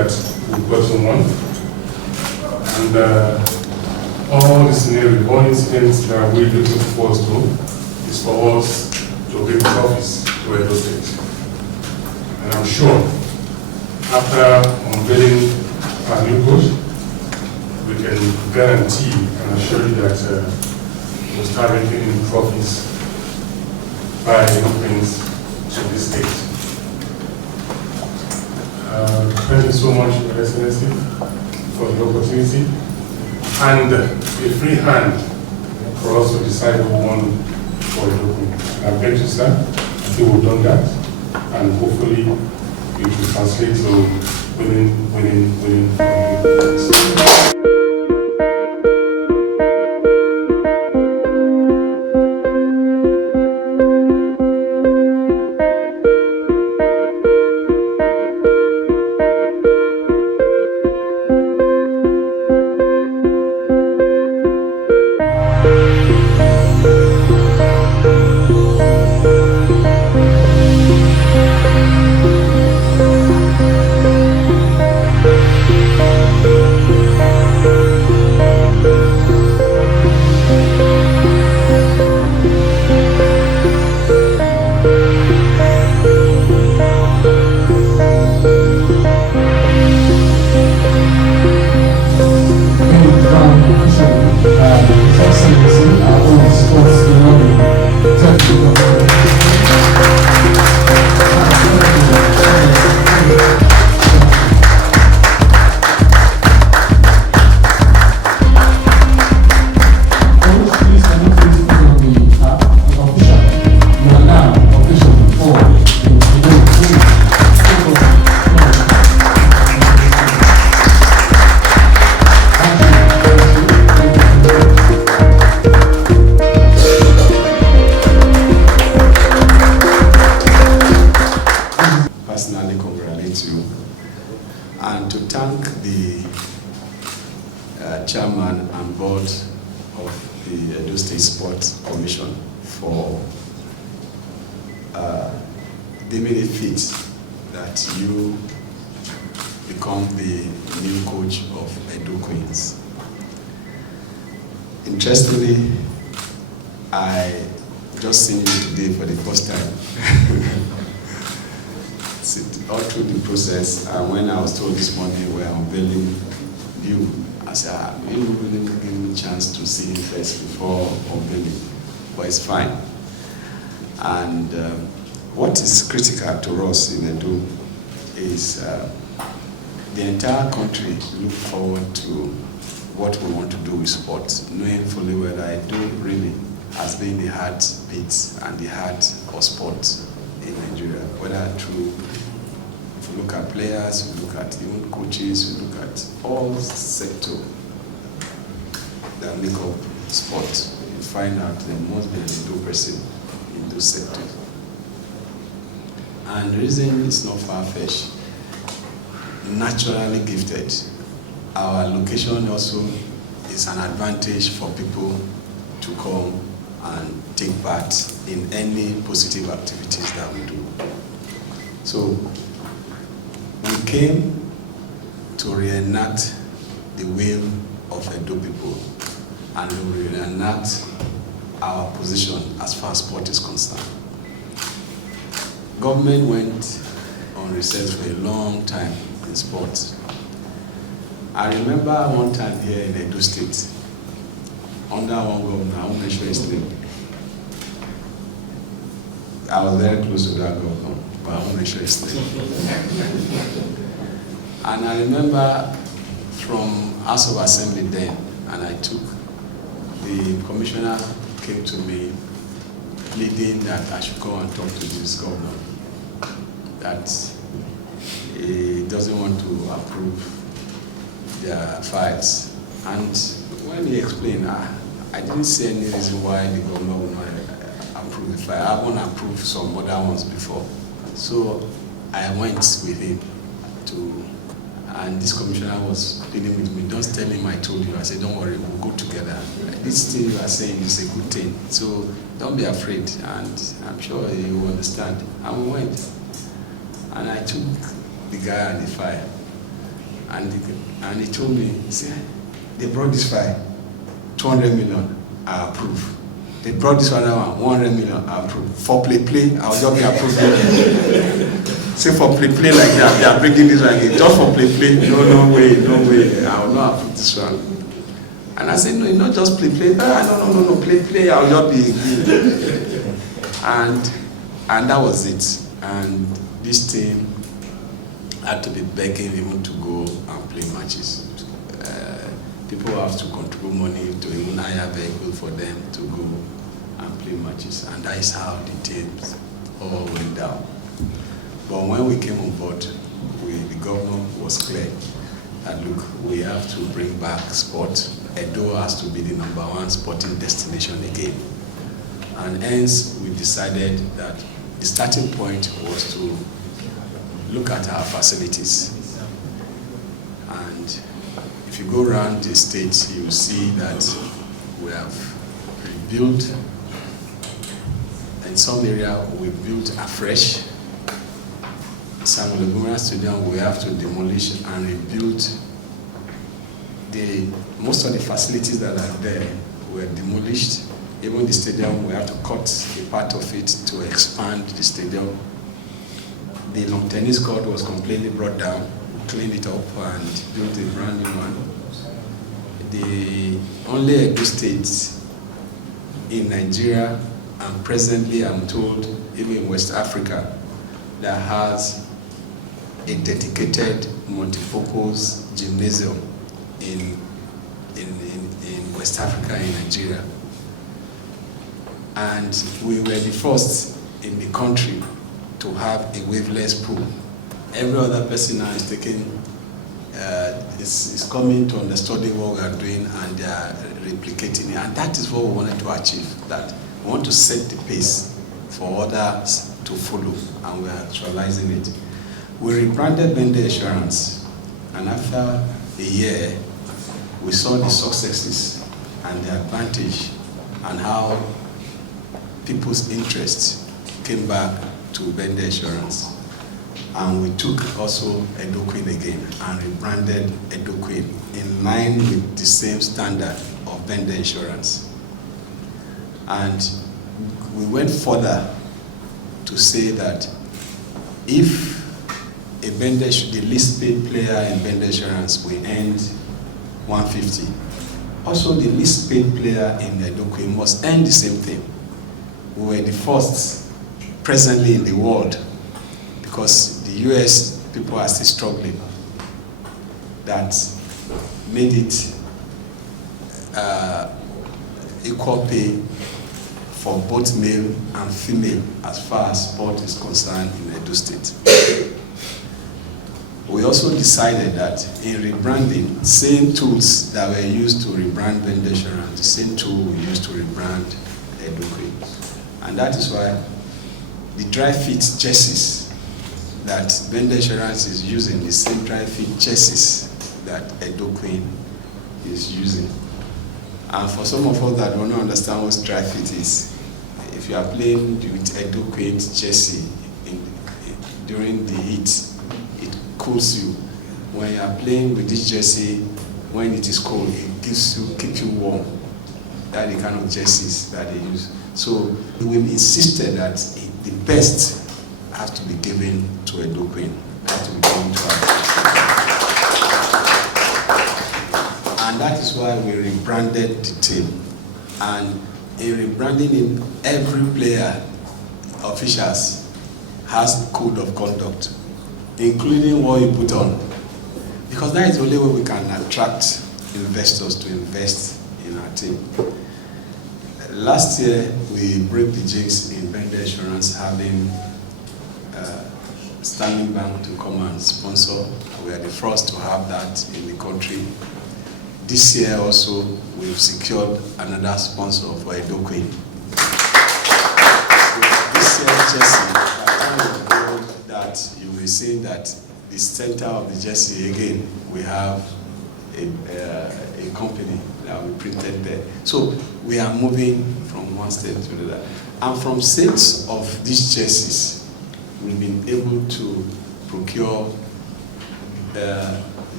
that we've gotten one. And all the scenarios, all incidents that we're looking forward to is for us to bring trophies to Edo State. And I'm sure after unveiling our new coach, we can guarantee and assure you that we'll start making trophies by Europeans to this state. Thank you so much, Your Excellency, for the opportunity and a free hand for us to decide who won for European. I beg you, sir, I think we've done that, and hopefully it will translate to winning. And to thank the chairman and board of the Edo State Sports Commission for deeming it fit that you become the new coach of Edo Queens. Interestingly, I just seen you today for the first time. All through the process, when I was told this morning we're unveiling you, I said, you really give me a chance to see it first before unveiling, but it's fine. And what is critical to us in Edo is the entire country look forward to what we want to do with sports, knowing fully well that Edo really has been the heartbeat and the heart of sports in Nigeria, whether through, if we look at players, we look at even coaches, we look at all sectors that make up sport. You find out there must be an Edo person in those sectors. And the reason it's not far-fetched, naturally gifted. Our location also is an advantage for people to come and take part in any positive activities that we do. So we came to reenact the will of Edo people and we reenact our position as far as sport is concerned. Government went on research for a long time in sports. I remember one time here in Edo State, under one governor, I won't mention his name. I was very close to that governor, but I won't mention his name. And I remember from House of Assembly then, and I took, the commissioner came to me pleading that I should go and talk to this governor, that he doesn't want to approve their files. And when he explained, I didn't see any reason why the governor would not approve the file. I haven't approved some other ones before. So I went with him to, and this commissioner was pleading with me, don't tell him I told you. I said, don't worry, we'll go together. This thing you are saying is a good thing. So don't be afraid, and I'm sure he will understand. And we went. And I took the guy and the file. And he told me, see, they brought this file, 200 million, I approve. They brought this one, 100 million, I approve. For play, I'll just be approved. Say for play like that, they are bringing this one again. Just for play. No way, I will not approve this one. And I said, no, it's not just play. No, play, I'll just be again. And that was it. And this team had to be begging even to go and play matches. People have to contribute money to even hire vehicle for them to go and play matches. And that is how the teams all went down. But when we came on board, the governor was clear that, look, we have to bring back sport. Edo has to be the #1 sporting destination again. And hence, we decided that the starting point was to look at our facilities. And if you go around the state, you will see that we have rebuilt. In some area, we built afresh. Samuel Ogumara Stadium, we have to demolish and rebuild. Most of the facilities that are there were demolished. Even the stadium, we have to cut a part of it to expand the stadium. The long tennis court was completely brought down, cleaned it up and built a brand new one. The only Edo state in Nigeria, and presently I'm told even in West Africa, that has a dedicated multipurpose gymnasium in West Africa, in Nigeria. And we were the first in the country to have a waveless pool. Every other person now is taking, is coming to understand what we are doing, and they are replicating it. And that is what we wanted to achieve, that we want to set the pace for others to follow, and we are actualizing it. We rebranded Bendel Insurance, and after a year, we saw the successes and the advantage and how people's interest came back to Bendel Insurance. And we took also Edo Queen again and rebranded Edo Queen in line with the same standard of Bendel Insurance. And we went further to say that if the least paid player in Bendel Insurance will earn 150, also the least paid player in Edo Queen must earn the same thing. We were the first presently in the world, because the US people are still struggling, that made it equal pay for both male and female as far as sport is concerned in Edo State. We also decided that in rebranding, same tools that were used to rebrand Bendel Insurance, the same tool we used to rebrand Edo Queen. And that is why the dry fit jerseys that Bendel Insurance is using, the same dry fit jerseys that Edo Queen is using. And for some of us that don't understand what dry fit is, if you are playing with Edo Queen's jersey during the heat, it cools you. When you are playing with this jersey, when it is cold, it keeps you warm. That is the kind of jerseys that they use. So we insisted that the best has to be given to Edo Queen, has to be given to her. And that is why we rebranded the team. And in rebranding, in every player, officials, has a code of conduct, including what you put on. Because that is the only way we can attract investors to invest in our team. Last year, we broke the jinx in Bendel Insurance, having Standing Bank to come and sponsor. We are the first to have that in the country. This year also, we've secured another sponsor for Edo Queen. So this year, jersey, that you will see that the center of the jersey again, we have a company that we printed there. So we are moving from one step to the other. And from sales of these jerseys, we've been able to procure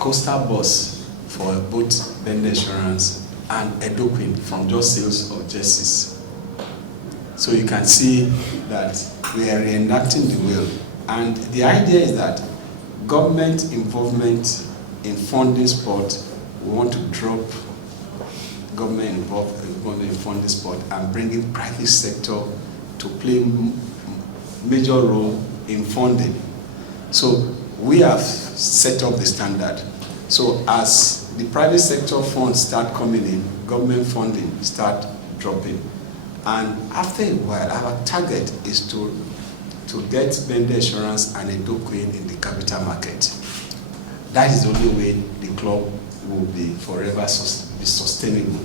coastal bus for both Bendel Insurance and Edoquin from just sales of jerseys. So you can see that we are reenacting the will. And the idea is that government involvement in funding sport, we want to drop government involvement in funding sport and bring in private sector to play major role in funding. So we have set up the standard. So as the private sector funds start coming in, government funding start dropping. And after a while, our target is to get Bendel Insurance and Edoquin in the capital market. That is the only way the club will be forever be sustainable.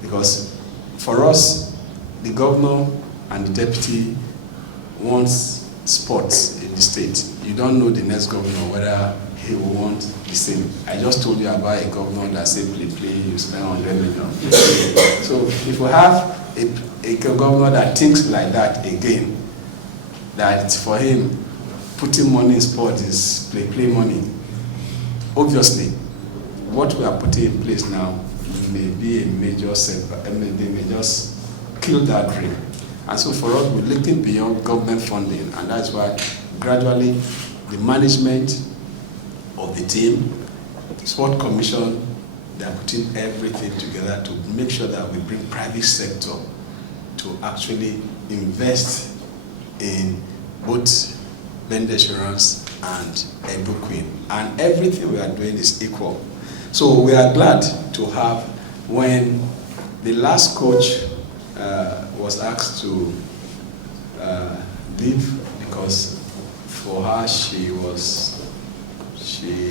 Because for us, the governor and the deputy wants sports in the state. You don't know the next governor whether he will want the same. I just told you about a governor that said play, you spend 100 million. So if we have a governor that thinks like that again, that for him putting money in sport is play money, obviously what we are putting in place now may be a major setback, they may just kill that dream. And so for us, we're looking beyond government funding, and that's why gradually the management of the team, sport commission, they're putting everything together to make sure that we bring private sector to actually invest in both Bendel Insurance and Edoquin. And everything we are doing is equal. So we are glad to have, when the last coach was asked to leave because for her she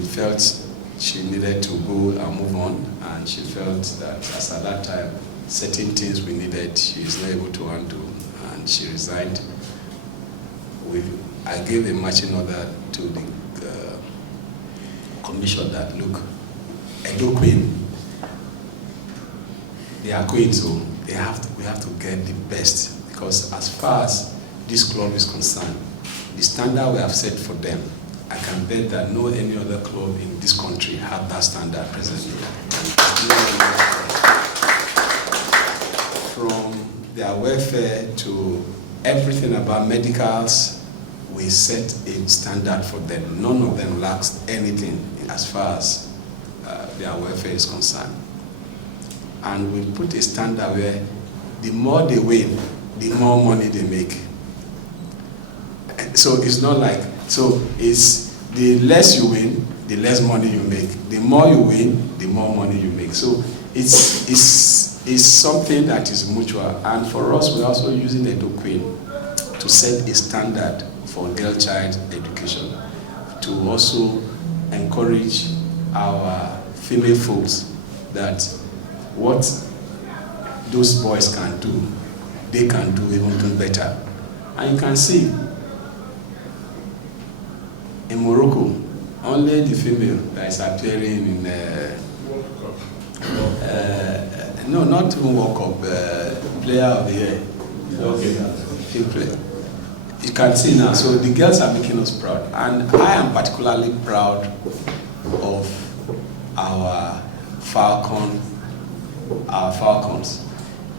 felt she needed to go and move on, and she felt that as at that time certain things we needed she is not able to handle, and she resigned. I gave a marching order to the commission that look, Edoquin, they are going to, we have to get the best, because as far as this club is concerned, the standard we have set for them, I can bet that no any other club in this country have that standard presently. From their welfare to everything about medicals, we set a standard for them. None of them lacks anything as far as their welfare is concerned. And we put a standard where the more they win, the more money they make. So it's not like, so it's the less you win, the less money you make. The more you win, the more money you make. So it's something that is mutual. And for us, we're also using Edoquin to set a standard for girl child education, to also encourage our female folks that what those boys can do, they can do even do better. And you can see in Morocco, only the female that is appearing in no, not even World Cup, player of the year. Okay. You can see now, so the girls are making us proud. And I am particularly proud of our Falcons.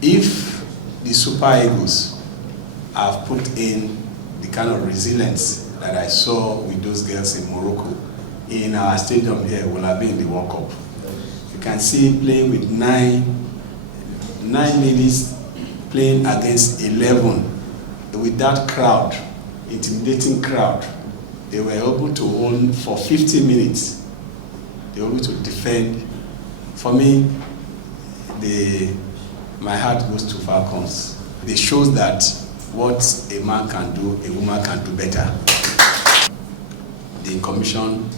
If the Super Eagles have put in the kind of resilience that I saw with those girls in Morocco, in our stadium here, will have been in the World Cup. You can see playing with nine ladies playing against 11. With that crowd, intimidating crowd, they were able to hold for 50 minutes. They were able to defend. For me, my heart goes to Falcons. It shows that what a man can do, a woman can do better. The commission,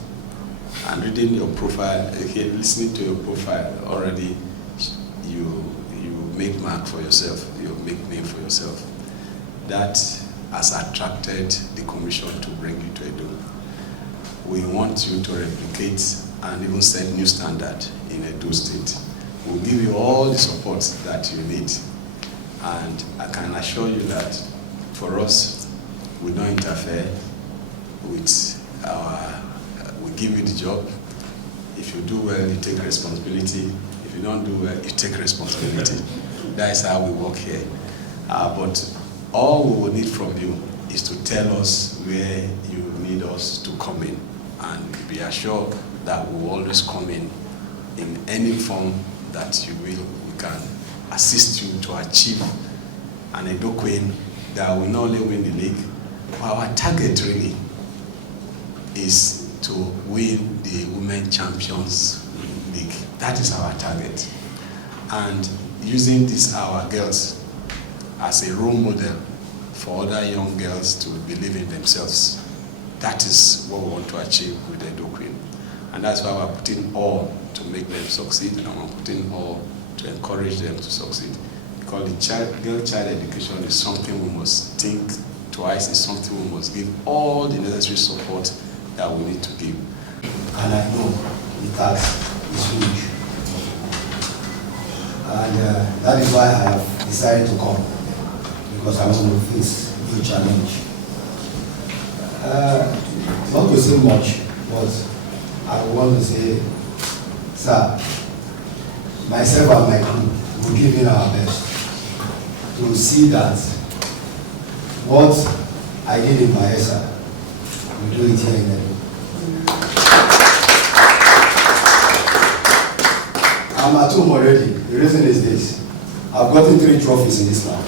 and reading your profile, listening to your profile already, you make mark for yourself, you make name for yourself. That has attracted the commission to bring you to Edo. We want you to replicate and even set new standard in Edo State. We'll give you all the support that you need. And I can assure you that for us, we don't interfere with we give you the job, If you do well, you take responsibility. If you don't do well, you take responsibility. That is how we work here. But all we will need from you is to tell us where you need us to come in, and be assured that we will always come in any form that you will. We can assist you to achieve an Edo Queen that will not only win the league, but our target really is to win the Women Champions League. That is our target. And using these our girls as a role model for other young girls to believe in themselves. That is what we want to achieve with the Edo Queen. And that's why we're putting all to make them succeed, and we're putting all to encourage them to succeed. Because the girl child education is something we must think twice, it's something we must give all the necessary support that we need to give. And I know the task is huge. And that is why I have decided to come, because I want to face a challenge. Not to say much, but I want to say, sir, myself and my crew will give in our best to see that what I did in Bayelsa, we do it here in Edo. I'm at home already. The reason is this: I've gotten 3 trophies in this land.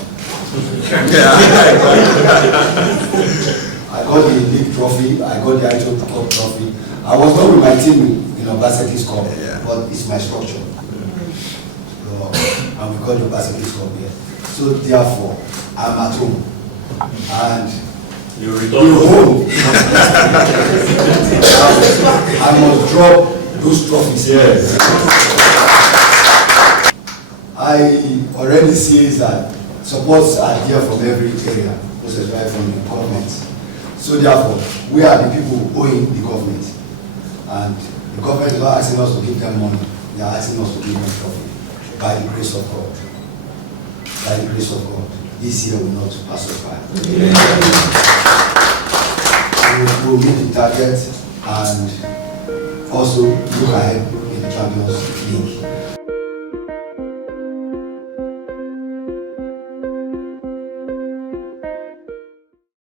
I got the league trophy, I got the ITO Cup trophy. I was not with my team in Obasiki's Cup, but it's my structure. So, and we got the Obasiki's Cup here. So therefore, I'm at home. And you return home. I must drop those trophies. Yes. I already see that supports are here from every area, most especially from the government. So therefore, we are the people owing the government. And the government is not asking us to give them money, they are asking us to give them trophy. By the grace of God. By the grace of God. This year will not pass us by. We will meet the target and also look ahead in the Champions League.